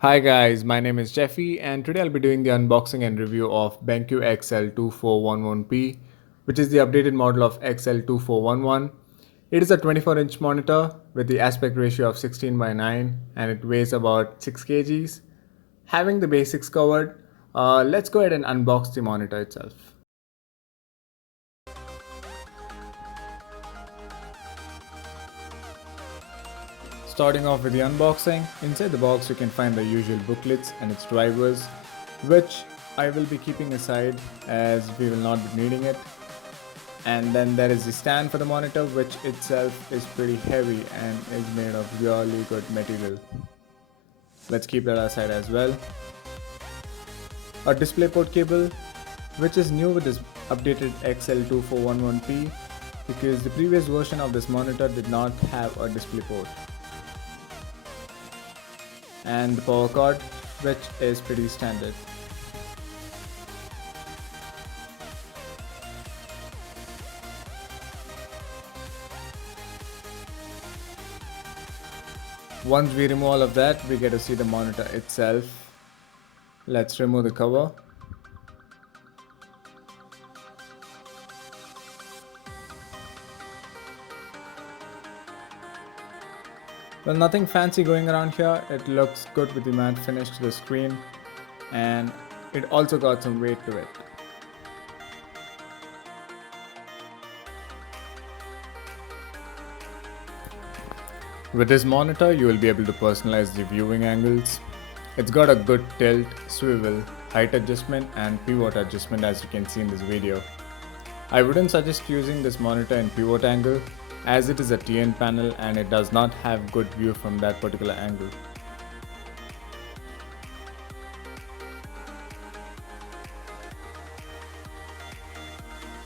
Hi guys, my name is Jeffy and today I'll be doing the unboxing and review of BenQ XL2411P, which is the updated model of XL2411. It is a 24-inch monitor with the aspect ratio of 16 by 9 and it weighs about 6 kgs. Having the basics covered, let's go ahead and unbox the monitor itself. Starting off with the unboxing, inside the box you can find the usual booklets and its drivers, which I will be keeping aside as we will not be needing it. And then there is the stand for the monitor, which itself is pretty heavy and is made of really good material. Let's keep that aside as well. A DisplayPort cable, which is new with this updated XL2411P because the previous version of this monitor did not have a DisplayPort. And the power cord, which is pretty standard. Once we remove all of that, we get to see the monitor itself. Let's remove the cover. Well, nothing fancy going around here. It looks good with the matte finish to the screen and it also got some weight to it. With this monitor, you will be able to personalize the viewing angles. It's got a good tilt, swivel, height adjustment and pivot adjustment as you can see in this video. I wouldn't suggest using this monitor in pivot angle as it is a TN panel and it does not have good view from that particular angle.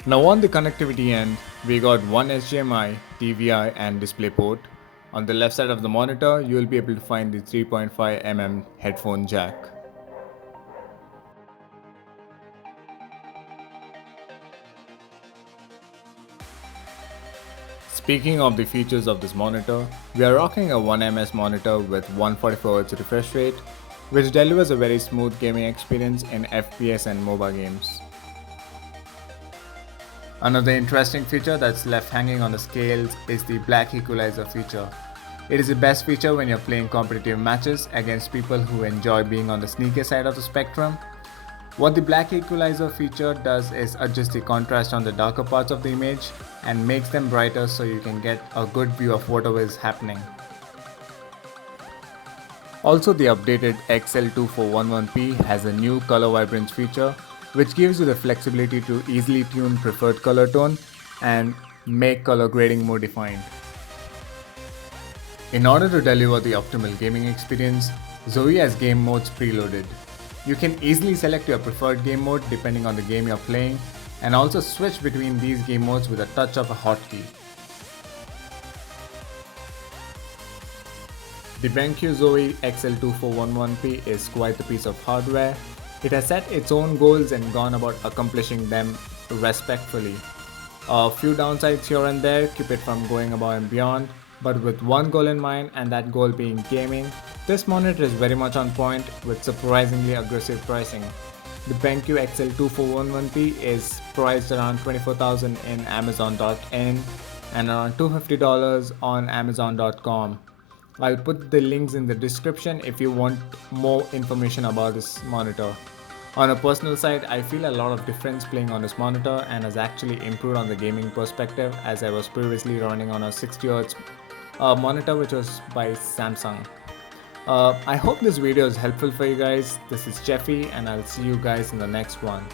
Now on the connectivity end, we got one HDMI, DVI and DisplayPort. On the left side of the monitor, you will be able to find the 3.5mm headphone jack. Speaking of the features of this monitor, we are rocking a 1ms monitor with 144Hz refresh rate, which delivers a very smooth gaming experience in FPS and MOBA games. Another interesting feature that's left hanging on the scales is the black equalizer feature. It is the best feature when you're playing competitive matches against people who enjoy being on the sneaky side of the spectrum. What the black equalizer feature does is adjust the contrast on the darker parts of the image and makes them brighter so you can get a good view of whatever is happening. Also, the updated XL2411P has a new color vibrance feature which gives you the flexibility to easily tune preferred color tone and make color grading more defined. In order to deliver the optimal gaming experience, ZOWIE has game modes preloaded. You can easily select your preferred game mode depending on the game you're playing and also switch between these game modes with a touch of a hotkey. The BenQ ZOWIE XL2411P is quite a piece of hardware. It has set its own goals and gone about accomplishing them respectfully. A few downsides here and there keep it from going above and beyond, but with one goal in mind and that goal being gaming, this monitor is very much on point with surprisingly aggressive pricing. The BenQ XL2411P is priced around $24,000 in Amazon.in and around $250 on Amazon.com. I'll put the links in the description if you want more information about this monitor. On a personal side, I feel a lot of difference playing on this monitor and has actually improved on the gaming perspective as I was previously running on a 60Hz monitor which was by Samsung. I hope this video is helpful for you guys. This is Jeffy and I'll see you guys in the next one.